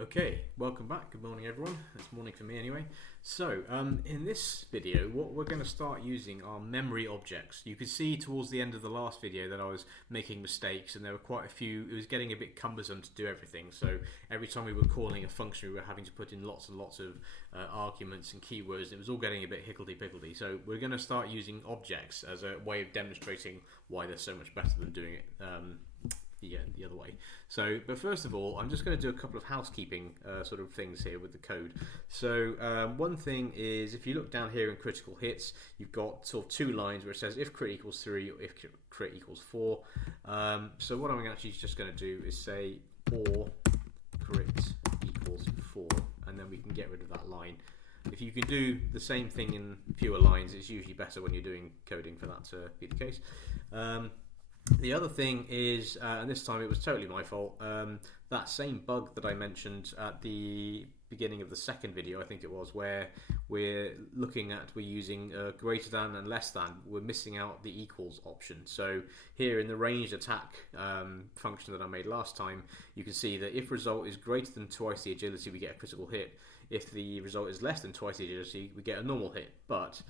Okay, welcome back. Good morning, everyone. It's morning for me anyway. So, in this video, what we're going to start using are memory objects. You could see towards the end of the last video that I was making mistakes, and there were quite a few. It was getting a bit cumbersome to do everything. So every time we were calling a function, we were having to put in lots and lots of arguments and keywords. It was all getting a bit higgledy-piggledy. So we're going to start using objects as a way of demonstrating why they're so much better than doing it the other way. So, but first of all, I'm just going to do a couple of housekeeping sort of things here with the code. So one thing is, if you look down here in critical hits, you've got sort of two lines where it says if crit equals 3 or if crit equals 4. So what I'm actually just going to do is say or crit equals 4, and then we can get rid of that line. If you can do the same thing in fewer lines, it's usually better when you're doing coding for that to be the case. The other thing is, and this time it was totally my fault, that same bug that I mentioned at the beginning of the second video, I think it was, where we're using greater than and less than, we're missing out the equals option. So here in the ranged attack function that I made last time, you can see that if result is greater than twice the agility, we get a critical hit. If the result is less than twice the agility, we get a normal hit. But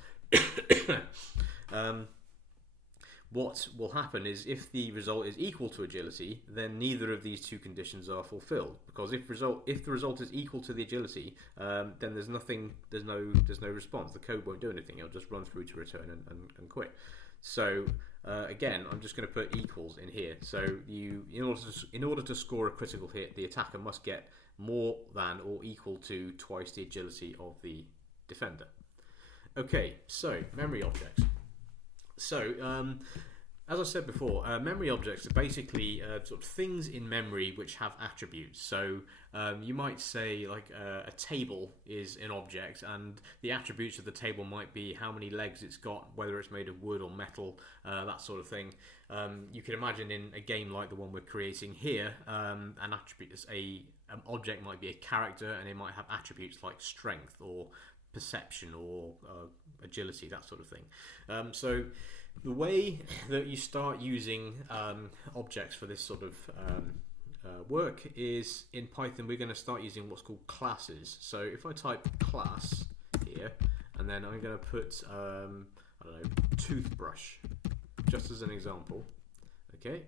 what will happen is if the result is equal to agility, then neither of these two conditions are fulfilled. Because if the result is equal to the agility, then there's no response. The code won't do anything. It'll just run through to return and quit. So again, I'm just going to put equals in here. So in order to score a critical hit, the attacker must get more than or equal to twice the agility of the defender. Okay, so memory objects. So, as I said before, memory objects are basically sort of things in memory which have attributes. So, you might say like a table is an object, and the attributes of the table might be how many legs it's got, whether it's made of wood or metal, that sort of thing. You can imagine in a game like the one we're creating here, an attribute is an object might be a character, and it might have attributes like strength or perception or agility, that sort of thing. So the way that you start using objects for this sort of work is in Python we're going to start using what's called classes. So if I type class here, and then I'm going to put I don't know, toothbrush just as an example. Okay,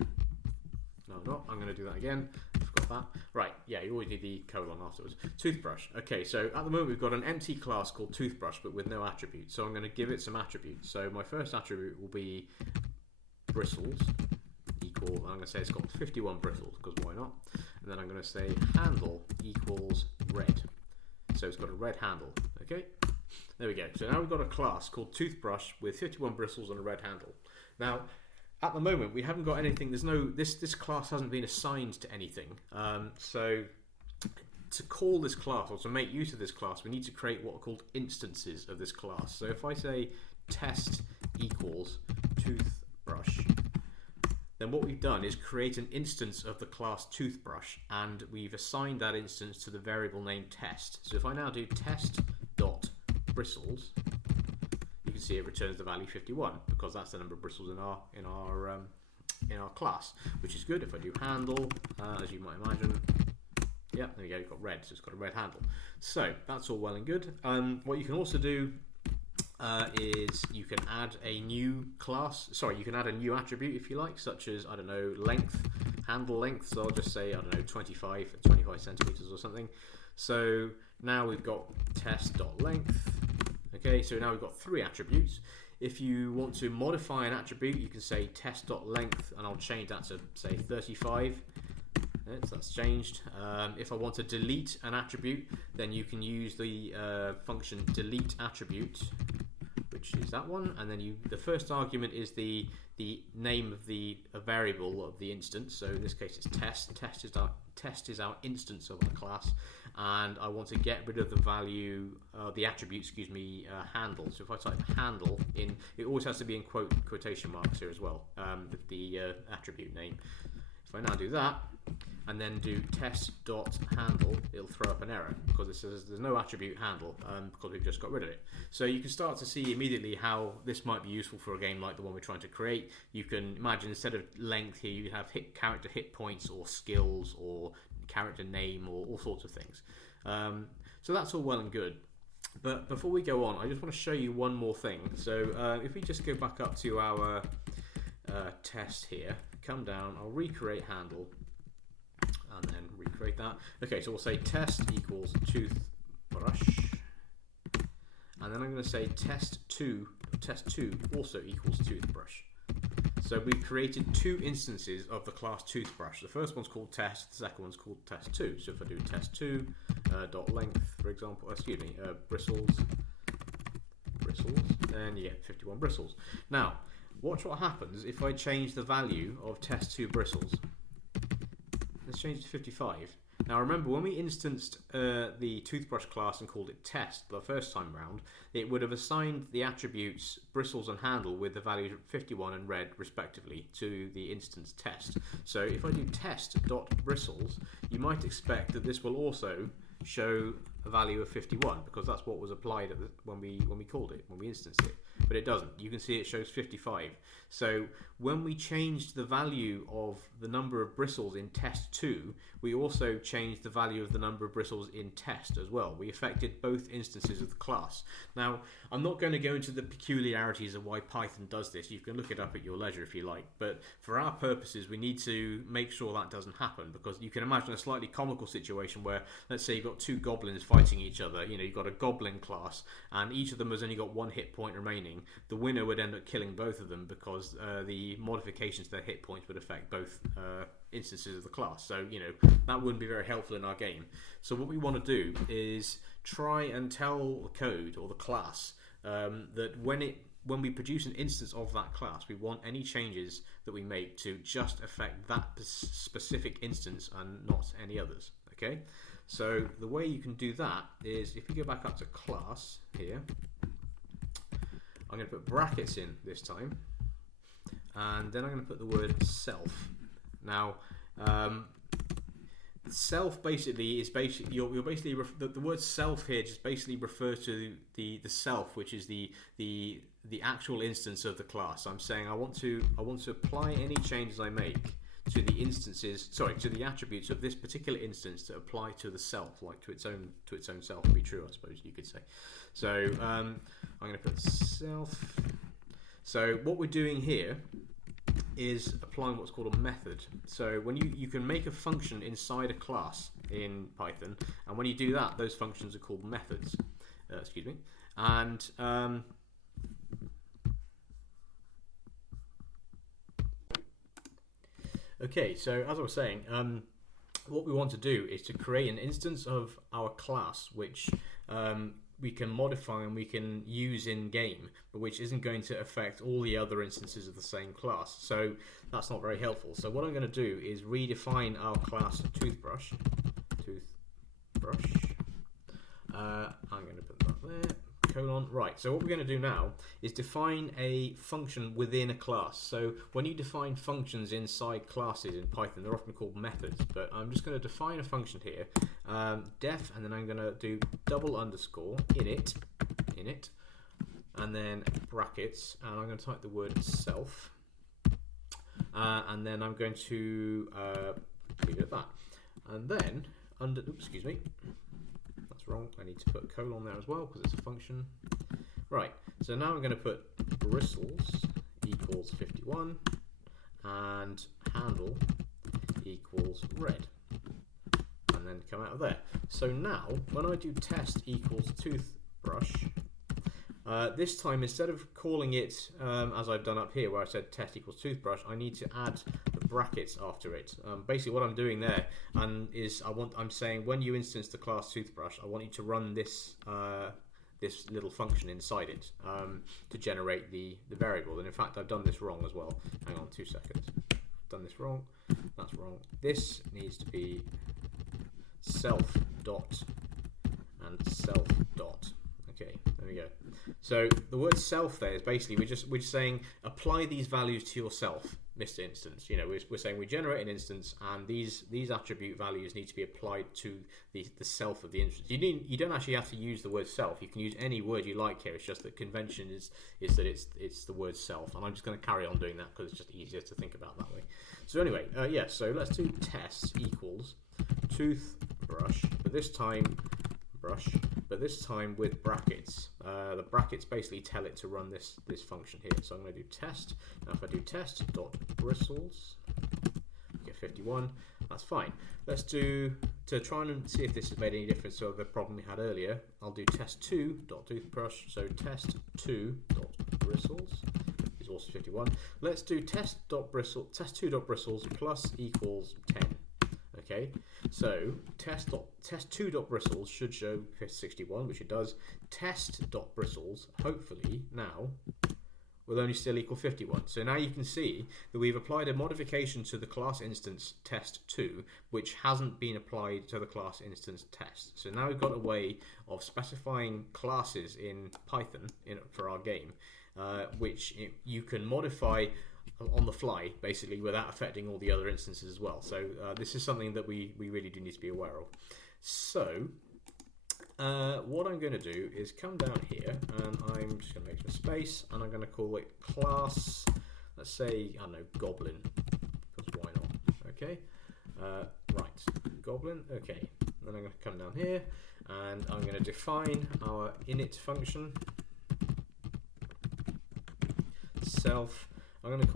no, I'm not. I'm going to do that again. Forgot that. Right, yeah, you always need the colon afterwards. Toothbrush. Okay, so at the moment we've got an empty class called toothbrush, but with no attributes. So I'm going to give it some attributes. So my first attribute will be bristles equal, I'm going to say it's got 51 bristles, because why not? And then I'm going to say handle equals red. So it's got a red handle. Okay, there we go. So now we've got a class called toothbrush with 51 bristles and a red handle. Now, at the moment, we haven't got anything. There's no this class hasn't been assigned to anything. So to call this class or to make use of this class, we need to create what are called instances of this class. So if I say test equals toothbrush, then what we've done is create an instance of the class toothbrush, and we've assigned that instance to the variable named test. So if I now do test.bristles, you can see it returns the value 51 because that's the number of bristles in our class, which is good. If I do handle, as you might imagine, yeah, there you go, you've got red, so it's got a red handle. So that's all well and good. What you can also do is you can add a new class. Sorry, you can add a new attribute if you like, such as, I don't know, length, handle length. So I'll just say, I don't know, 25 centimeters or something. So now we've got test.length. Okay, so now we've got 3 attributes. If you want to modify an attribute, you can say test.length, and I'll change that to, say, 35. So that's changed. If I want to delete an attribute, then you can use the function delete attribute, which is that one, and then the first argument is the name of the variable of the instance. So in this case, it's test. Test is our instance of our class, and I want to get rid of the value, the attribute, handle. So if I type handle in, it always has to be in quotation marks here as well, the attribute name. If I now do that, and then do test.handle, it'll throw up an error because it says there's no attribute handle because we've just got rid of it. So you can start to see immediately how this might be useful for a game like the one we're trying to create. You can imagine instead of length here, you have character hit points or skills or character name or all sorts of things. So that's all well and good. But before we go on, I just want to show you one more thing. So if we just go back up to our test here, come down, I'll recreate handle, and then recreate that. Okay, so we'll say test equals toothbrush, and then I'm going to say test2 also equals toothbrush. So we've created two instances of the class toothbrush. The first one's called test, the second one's called test2. So if I do test2 dot length, for example, bristles, then you get 51 bristles. Now, watch what happens if I change the value of test2 bristles. Let's change it to 55. Now remember, when we instanced the toothbrush class and called it test the first time round, it would have assigned the attributes bristles and handle with the values 51 and red respectively to the instance test. So if I do test.bristles, you might expect that this will also show a value of 51, because that's what was applied at when we called it, when we instanced it. But it doesn't. You can see it shows 55. So when we changed the value of the number of bristles in test2, we also changed the value of the number of bristles in test as well. We affected both instances of the class. Now, I'm not going to go into the peculiarities of why Python does this. You can look it up at your leisure if you like. But for our purposes, we need to make sure that doesn't happen, because you can imagine a slightly comical situation where, let's say you've got two goblins fighting each other. You know, you've got a goblin class, and each of them has only got one hit point remaining. The winner would end up killing both of them, because the modifications to their hit points would affect both instances of the class. So, you know, that wouldn't be very helpful in our game. So what we want to do is try and tell the code or the class that when we produce an instance of that class, we want any changes that we make to just affect that specific instance and not any others. Okay, so the way you can do that is, if you go back up to class here, I'm going to put brackets in this time, and then I'm going to put the word self. Now, self basically is you're basically the word self here just basically refers to the self, which is the actual instance of the class. I'm saying I want to apply any changes I make to the instances, to the attributes of this particular instance to apply to the self, like to its own self to be true, I suppose you could say. So I'm going to put self. So what we're doing here is applying what's called a method. So when you can make a function inside a class in Python, and when you do that, those functions are called methods. And okay, so as I was saying, what we want to do is to create an instance of our class which we can modify and we can use in game, but which isn't going to affect all the other instances of the same class. So that's not very helpful. So what I'm going to do is redefine our class toothbrush. I'm going to put that there. Colon. Right, so what we're going to do now is define a function within a class. So when you define functions inside classes in Python, they're often called methods, but I'm just going to define a function here, def, and then I'm going to do double underscore init, and then brackets, and I'm going to type the word self, and then I'm going to leave it at that, and then under, that's wrong, I need to put a colon there as well because it's a function. Right, so now I'm going to put bristles equals 51 and handle equals red, and then come out of there. So now when I do test equals toothbrush, this time instead of calling it as I've done up here where I said test equals toothbrush, I need to add the brackets after it. Basically what I'm doing there is I'm saying when you instance the class toothbrush, I want you to run this this little function inside it to generate the variable. And in fact I've done this wrong as well. Hang on 2 seconds. I've done this wrong. That's wrong. This needs to be self dot and self dot. Okay, there we go. So the word self there is basically we're just saying apply these values to yourself. Mr. Instance. You know, we're saying we generate an instance, and these attribute values need to be applied to the self of the instance. You don't actually have to use the word self. You can use any word you like here. It's just that convention is that it's the word self, and I'm just going to carry on doing that because it's just easier to think about that way. So anyway, yeah. So let's do test equals toothbrush, but this time with brackets. The brackets basically tell it to run this function here. So I'm going to do test. Now if I do test dot bristles, get 51. That's fine. Let's do, to try and see if this has made any difference to the problem we had earlier, I'll do test2 dot toothbrush. So test2 dot bristles is also 51. Let's do test2 dot bristles plus equals 10. Okay, so test2.bristles should show 61, which it does. Test.bristles, hopefully now, will only still equal 51. So now you can see that we've applied a modification to the class instance test2, which hasn't been applied to the class instance test. So now we've got a way of specifying classes in Python for our game, which you can modify on the fly, basically, without affecting all the other instances as well. So this is something that we really do need to be aware of. So what I'm going to do is come down here, and I'm just going to make some space, and I'm going to call it class, let's say, I don't know, goblin, because why not? Okay, right, goblin, okay. Then I'm going to come down here, and I'm going to define our init function, self. I'm going to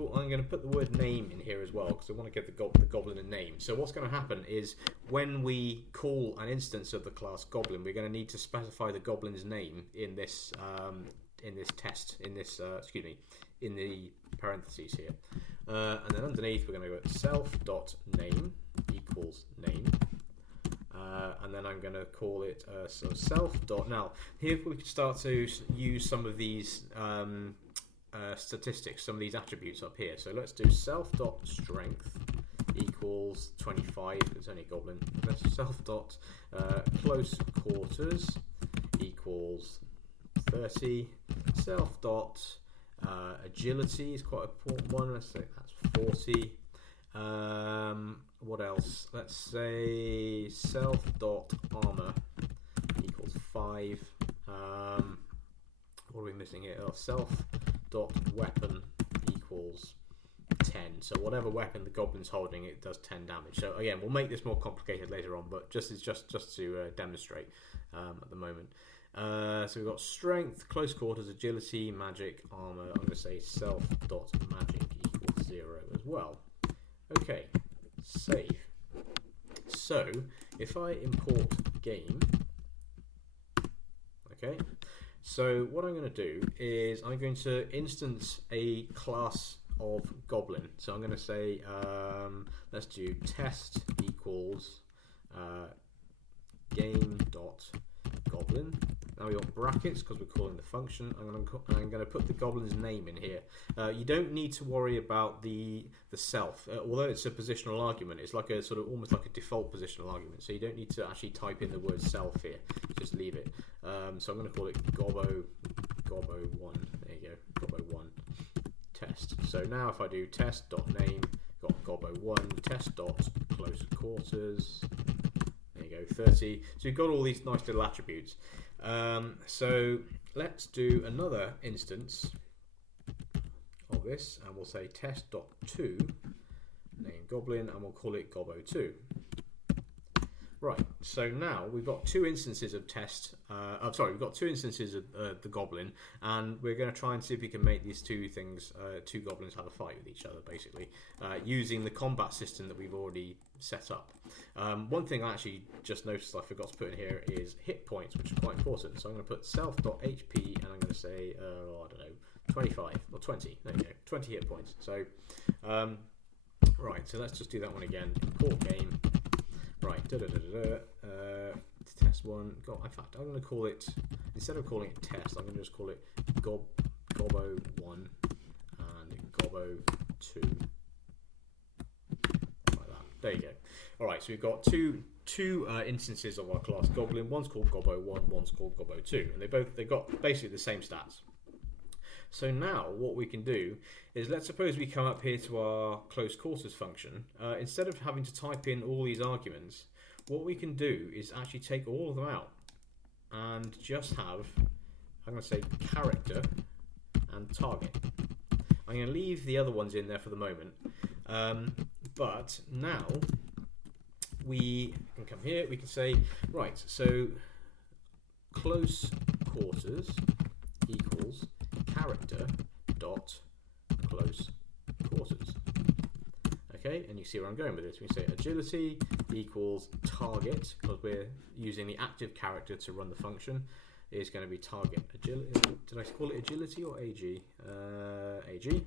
put the word name in here as well, because I want to give the goblin a name. So what's going to happen is when we call an instance of the class goblin, we're going to need to specify the goblin's name in this in the parentheses here. And then underneath we're going to go self.name equals name. And then I'm going to call it so self. Now here we can start to use some of these statistics, some of these attributes up here. So let's do self.strength equals 25, it's only a goblin. Let's self.close quarters equals 30. Self.agility is quite an important one. Let's say that's 40. What else? Let's say self.armor equals 5. What are we missing here? Oh, self.weapon equals 10. So whatever weapon the goblin's holding, it does 10 damage. So again, we'll make this more complicated later on, but just to demonstrate at the moment. So we've got strength, close quarters, agility, magic, armor. I'm going to say self.magic equals 0 as well. Okay, save. So if I import game, okay, so what I'm going to do is I'm going to instance a class of goblin. So I'm going to say let's do test equals game.goblin. Now we got brackets because we're calling the function. I'm going to put the goblin's name in here. You don't need to worry about the self, although it's a positional argument. It's like a sort of almost like a default positional argument. So you don't need to actually type in the word self here. Just leave it. So I'm going to call it gobbo1. There you go, gobbo1 test. So now if I do test.name, got gobbo1 test.close quarters. There you go, 30. So we've got all these nice little attributes. So let's do another instance of this, and we'll say test.to name goblin, and we'll call it gobbo2. Right, so now we've got two instances of test. We've got two instances of the goblin, and we're going to try and see if we can make these two things, two goblins, have a fight with each other, basically, using the combat system that we've already set up. One thing I actually just noticed I forgot to put in here is hit points, which is quite important. So I'm going to put self.hp, and I'm going to say, I don't know, 25 or 20. There you go, 20 hit points. So, right, so let's just do that one again. Import game. Right, test one. In fact, I'm going to call it, instead of calling it test, I'm going to just call it gobbo1 and gobbo2. Like that. There you go. Alright, so we've got two instances of our class goblin. One's called gobbo1, one's called gobbo2, and they've got basically the same stats. So now what we can do is, let's suppose we come up here to our close quarters function. Instead of having to type in all these arguments, what we can do is actually take all of them out and just have, I'm going to say character and target. I'm going to leave the other ones in there for the moment. But now we can come here, we can say, right, so close quarters equals character dot close quarters. Okay, and you see where I'm going with this. We can say agility equals target, because we're using the active character to run the function, is going to be target. Did I call it agility or AG? AG.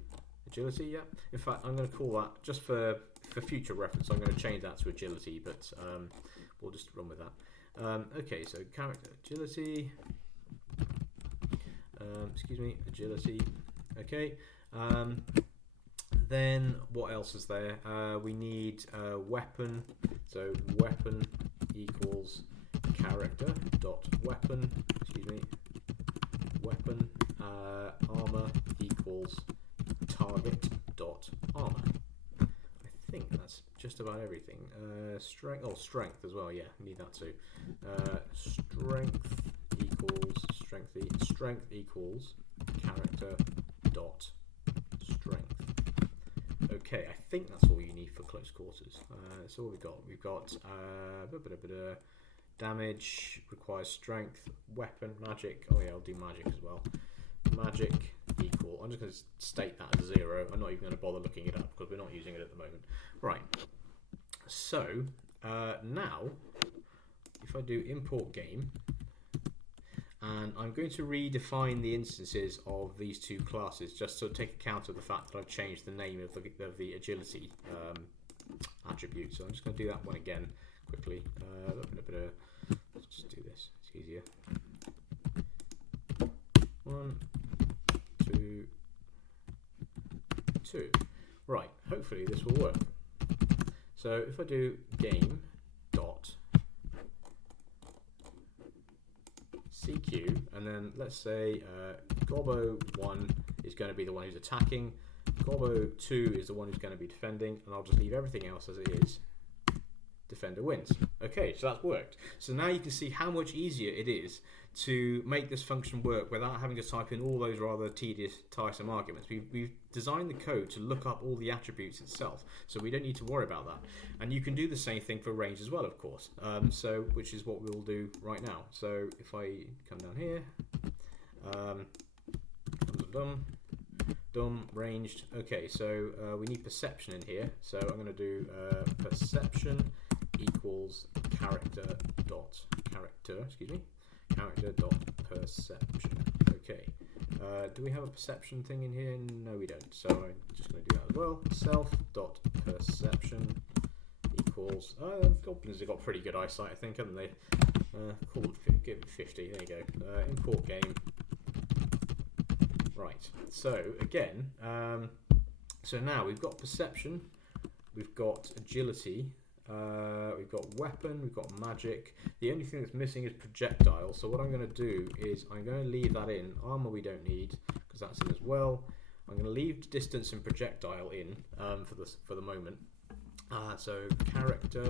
Agility, yeah. In fact, I'm going to call that, just for future reference, I'm going to change that to agility, but we'll just run with that. Okay, so character agility. Excuse me, agility. Okay. Then what else is there? We need weapon. So weapon equals character dot weapon. Excuse me. Weapon. Armor equals target dot armor. I think that's just about everything. Strength. Oh, strength as well. Yeah, need that too. Strength equals strength equals character dot strength. Okay, I think that's all you need for close quarters. So what we've got. We've got damage requires strength, weapon, magic. Oh yeah, I'll do magic as well. Magic equal. I'm just going to state that as 0. I'm not even going to bother looking it up because we're not using it at the moment. Right. So now, if I do import game, and I'm going to redefine the instances of these two classes just to take account of the fact that I've changed the name of the agility attribute. So I'm just going to do that one again quickly. Let's just do this. It's easier. 1, 2, 2. Right. Hopefully this will work. So if I do game dot CQ, and then let's say Gobbo1 is going to be the one who's attacking, Gobbo2 is the one who's going to be defending, and I'll just leave everything else as it is. Defender wins. Okay, so that's worked. So now you can see how much easier it is to make this function work without having to type in all those rather tedious, tiresome arguments. We've designed the code to look up all the attributes itself, so we don't need to worry about that. And you can do the same thing for range as well, of course. So which is what we'll do right now. So if I come down here, ranged. Okay, so we need perception in here. So I'm going to do perception equals character dot perception. Okay. Do we have a perception thing in here? No, we don't. So I'm just going to do that as well. Self dot perception equals. Goblins have got pretty good eyesight, I think, haven't they? Give it 50. There you go. Import game. Right. So again, so now we've got perception, we've got agility. We've got weapon, we've got magic. The only thing that's missing is projectile. So what I'm going to do is I'm going to leave that in. Armor we don't need because that's in as well. I'm going to leave distance and projectile in for the moment. So character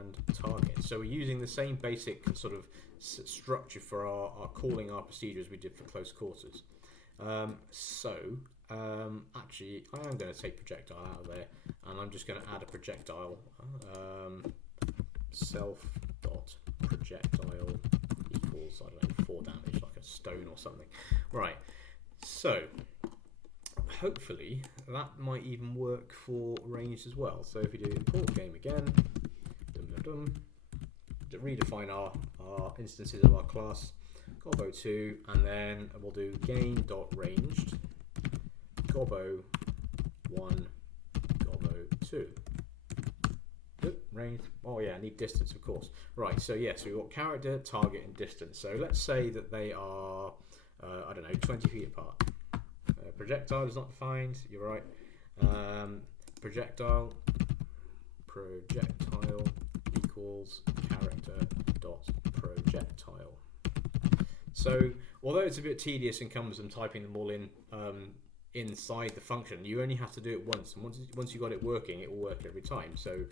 and target. So we're using the same basic sort of structure for our calling our procedure as we did for close quarters. Actually, I am going to take projectile out of there, and I'm just going to add a projectile. Self dot projectile equals, I don't know, 4 damage, like a stone or something. Right. So hopefully that might even work for ranged as well. So if we do import game again, redefine our instances of our class. Gobbo2, and then we'll do game.ranged, Gobbo1, Gobbo2. Range. Oh yeah, I need distance, of course. Right, so yeah, so we've got character, target, and distance. So let's say that they are, I don't know, 20 feet apart. Projectile is not defined, you're right. Projectile equals character dot projectile. So although it's a bit tedious and cumbersome typing them all in inside the function, you only have to do it once, and once you got it working, it will work every time. So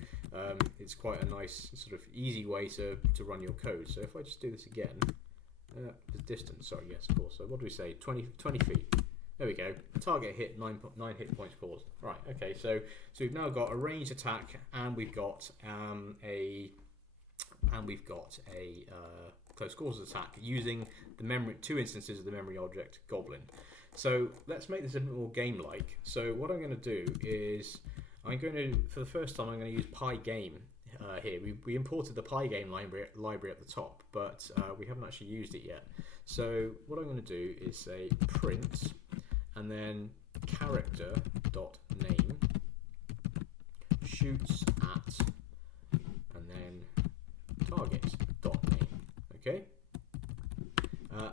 it's quite a nice sort of easy way to run your code. So if I just do this again, the distance, sorry, yes, of course. So what do we say? 20 feet. There we go. Target hit, 9 hit points caused. Right. Okay. So we've now got a ranged attack, and we've got a close quarters attack using the memory, 2 instances of the memory object Goblin. So let's make this a bit more game-like. So what I'm going to do is for the first time, I'm going to use Pygame here. We imported the Pygame library at the top, but we haven't actually used it yet. So what I'm going to do is say print, and then character.name shoots at, and then target.name. Okay?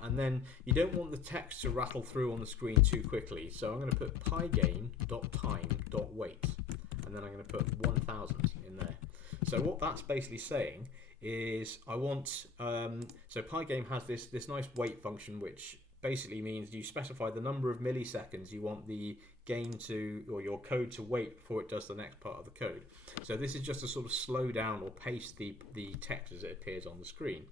And then you don't want the text to rattle through on the screen too quickly, so I'm going to put pygame.time.wait, and then I'm going to put 1000 in there. So what that's basically saying is I want, so Pygame has this nice wait function, which basically means you specify the number of milliseconds you want the game to, or your code to wait before it does the next part of the code. So this is just to sort of slow down or paste the text as it appears on the screen.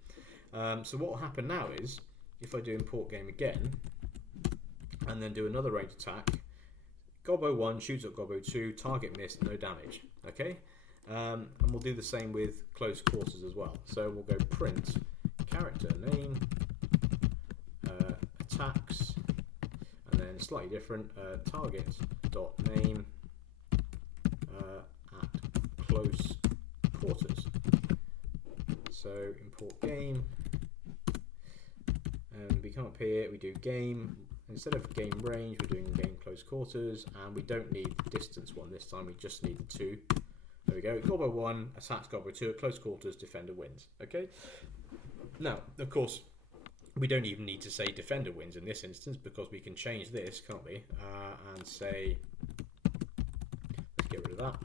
So what will happen now is, if I do import game again, and then do another ranged attack, Gobbo 1 shoots at Gobbo 2, target missed, no damage. Okay, and we'll do the same with close quarters as well. So we'll go print character name attacks, and then slightly different target dot name at close quarters. So import game. And we come up here, we do game. Instead of game range, we're doing game close quarters, and we don't need the distance one this time, we just need the 2. There we go. Gobbo 1 attacks Gobbo 2 at close quarters, defender wins. Okay. Now, of course, we don't even need to say defender wins in this instance, because we can change this, can't we? And say, let's get rid of that.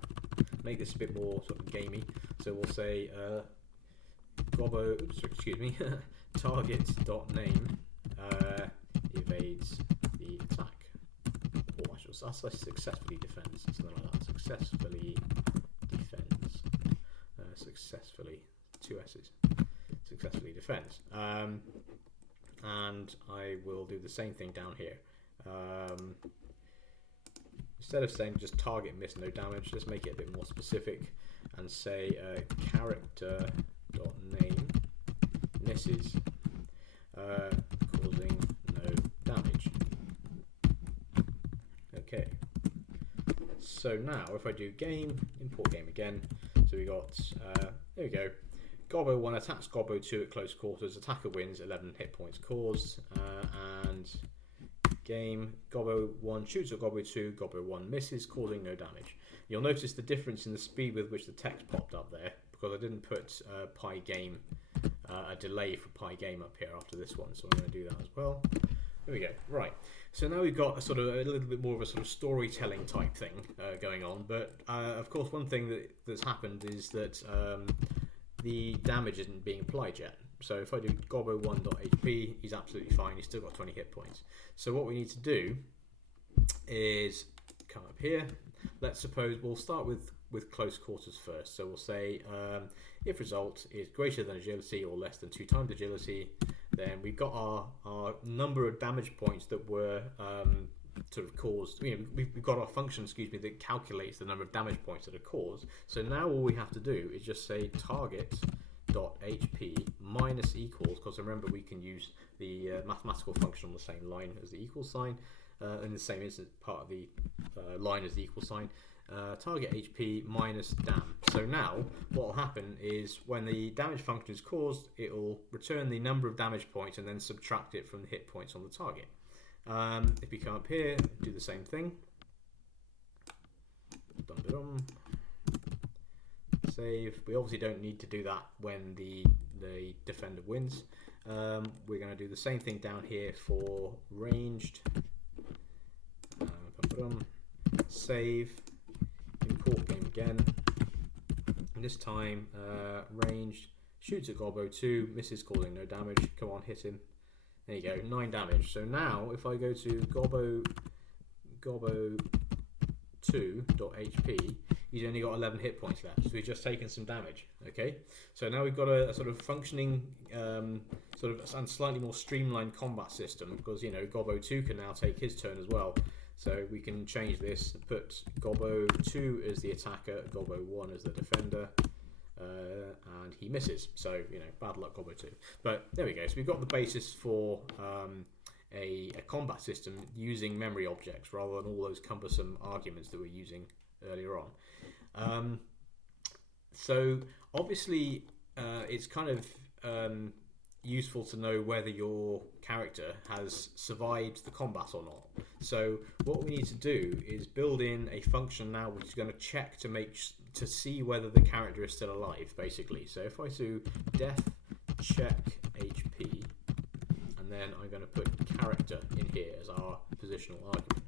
Make this a bit more sort of gamey. So we'll say Gobbo, excuse me. Target.name evades the attack, or I should say successfully defends, something like that. Successfully defends. Successfully, 2 S's. Successfully defends. And I will do the same thing down here. Instead of saying just target miss no damage, let's make it a bit more specific and say character.name misses, causing no damage. Okay, so now if I do game, import game again, so we got, there we go, Gobbo 1 attacks Gobbo 2 at close quarters, attacker wins, 11 hit points caused, and game, Gobbo 1 shoots at Gobbo 2, Gobbo 1 misses, causing no damage. You'll notice the difference in the speed with which the text popped up there, because I didn't put Pygame, a delay for Pygame up here after this one, so I'm going to do that as well. There we go. Right, so now we've got a little bit more of a sort of storytelling type thing going on, but of course one thing that's happened is that the damage isn't being applied yet. So if I do Gobbo1.hp, he's absolutely fine, he's still got 20 hit points. So what we need to do is come up here. Let's suppose we'll start with close quarters first. So we'll say if result is greater than agility or less than 2 times agility, then we've got our number of damage points that were sort of caused. We've got our function, that calculates the number of damage points that are caused. So now all we have to do is just say target.hp minus equals, because remember we can use the mathematical function on the same line as the equal sign, in the same instant part of the line as the equal sign. Target HP minus dam. So now what will happen is when the damage function is caused, it will return the number of damage points and then subtract it from the hit points on the target. If we come up here, do the same thing. Save. We obviously don't need to do that when the defender wins. We're going to do the same thing down here for ranged. Save. Import game again. And this time, ranged shoots at Gobbo 2, misses, causing no damage. Come on, hit him. There you go, 9 damage. So now if I go to Gobbo2.hp, he's only got 11 hit points left, so he's just taken some damage. Okay, so now we've got a sort of functioning, sort of and slightly more streamlined combat system, because you know Gobbo2 can now take his turn as well. So we can change this, put Gobbo2 as the attacker, Gobbo1 as the defender, and he misses. So you know, bad luck Gobbo2. But there we go. So we've got the basis for a combat system using memory objects rather than all those cumbersome arguments that we're using earlier on. So obviously it's kind of useful to know whether your character has survived the combat or not. So what we need to do is build in a function now which is going to check to see whether the character is still alive, basically. So if I do def check HP, and then I'm going to put character in here as our positional argument.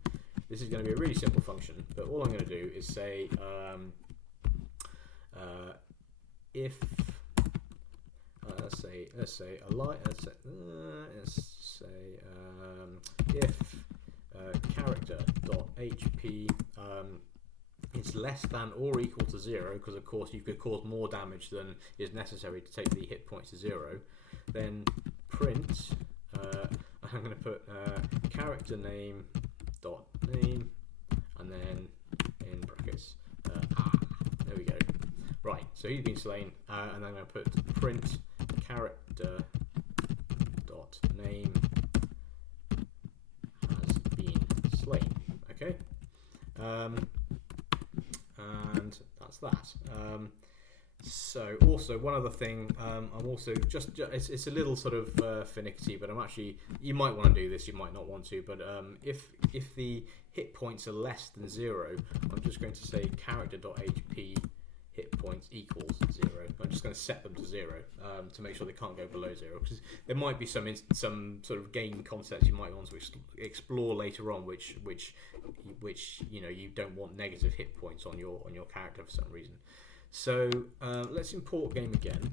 This is going to be a really simple function, but all I'm going to do is say if if character.hp is less than or equal to 0, because of course you could cause more damage than is necessary to take the hit points to 0, then print, I'm going to put character name dot name, and then in brackets there we go. Right, so he's been slain, and then I'm going to put print character dot name has been slain. Okay, and that's that. So also one other thing, I'm also it's a little sort of finicky, but I'm actually, you might want to do this, you might not want to, but if the hit points are less than 0, I'm just going to say character.hp hit points equals 0. I'm just going to set them to 0 to make sure they can't go below 0, because there might be some sort of game concepts you might want to explore later on, which you know, you don't want negative hit points on your character for some reason. So let's import game again,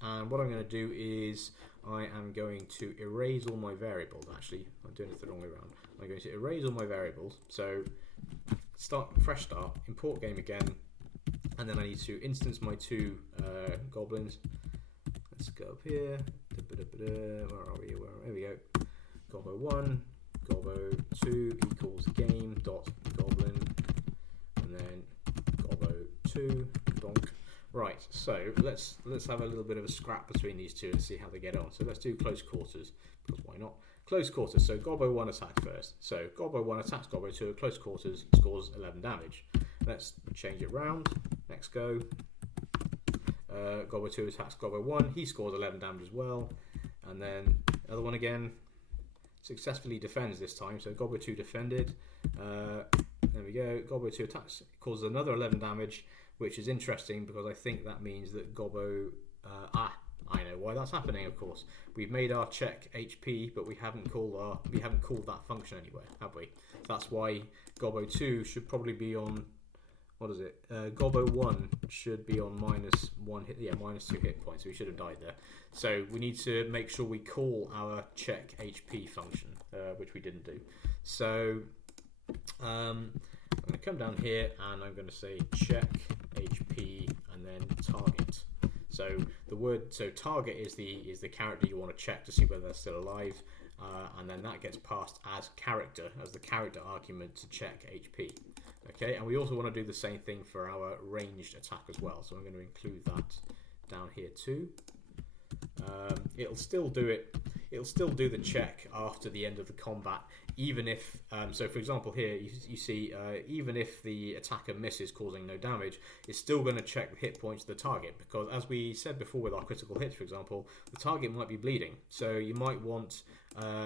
and what I'm going to do is I am going to erase all my variables. Actually, I'm doing it the wrong way around. I'm going to erase all my variables. So fresh start, import game again, and then I need to instance my 2 goblins. Let's go up here. Where are we? There we go. Gobbo1, Gobbo2 equals game dot goblin, and then Gobbo2 donk. Right, so let's have a little bit of a scrap between these two and see how they get on. So let's do close quarters, because why not? Close quarters, so Gobbo1 attacks first. So Gobbo1 attacks Gobbo2 at close quarters, scores 11 damage. Let's change it round. Next go. Gobbo2 attacks Gobbo1, he scores 11 damage as well. And then other one again, successfully defends this time. So Gobbo2 defended. There we go. Gobbo2 attacks, causes another 11 damage, which is interesting because I think that means that Gobbo... I know why that's happening. Of course, we've made our check HP, but we haven't called that function anywhere, have we? That's why Gobbo2 should probably be on. What is it? Gobbo1 should be on -1 hit. Yeah, -2 hit points. So we should have died there. So we need to make sure we call our check HP function, which we didn't do. So I'm going to come down here and I'm going to say check HP and then target. So target is the character you want to check to see whether they're still alive, and then that gets passed as the character argument to check HP. Okay, and we also want to do the same thing for our ranged attack as well. So I'm going to include that down here too. It'll still do it. It'll still do the check after the end of the combat, even if. So, for example, here you see even if the attacker misses, causing no damage, it's still going to check the hit points of the target, because, as we said before with our critical hits, for example, the target might be bleeding, so you might want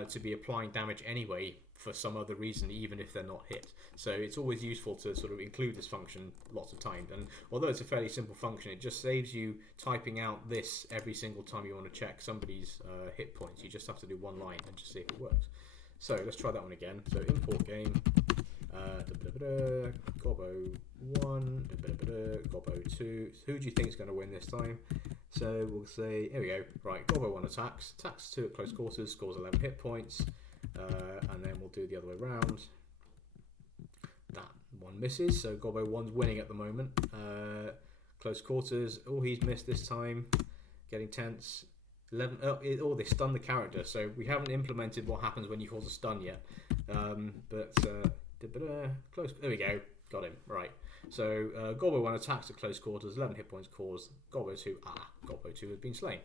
to be applying damage anyway for some other reason, even if they're not hit. So it's always useful to sort of include this function lots of times, and although it's a fairly simple function, it just saves you typing out this every single time you want to check somebody's hit points. You just have to do one line and just see if it works. So let's try that one again. So import game, Gobbo1, Gobbo2. Who do you think is going to win this time? So we'll say, here we go, right, Gobbo 1 attacks 2 at close quarters, scores 11 hit points, and then we'll do the other way around. That one misses, so Gobbo 1's winning at the moment. Close quarters, oh, he's missed this time, getting tense. 11, they stun the character, so we haven't implemented what happens when you cause a stun yet. Close, there we go, got him, right. So Gobbo 1 attacks at close quarters, 11 hit points caused. Gobbo 2, Gobbo 2 has been slain.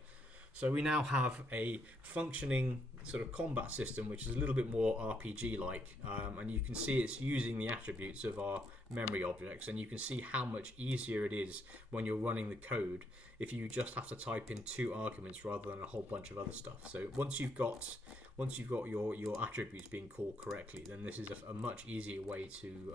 So we now have a functioning sort of combat system which is a little bit more RPG-like, and you can see it's using the attributes of our memory objects, and you can see how much easier it is when you're running the code if you just have to type in 2 arguments rather than a whole bunch of other stuff. So once you've got your attributes being called correctly, then this is a much easier way to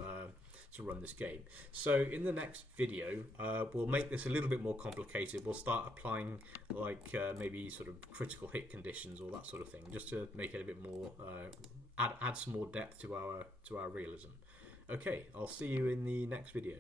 run this game. So in the next video, we'll make this a little bit more complicated. We'll start applying like maybe sort of critical hit conditions or that sort of thing, just to make it a bit more, add some more depth to our realism. Okay, I'll see you in the next video.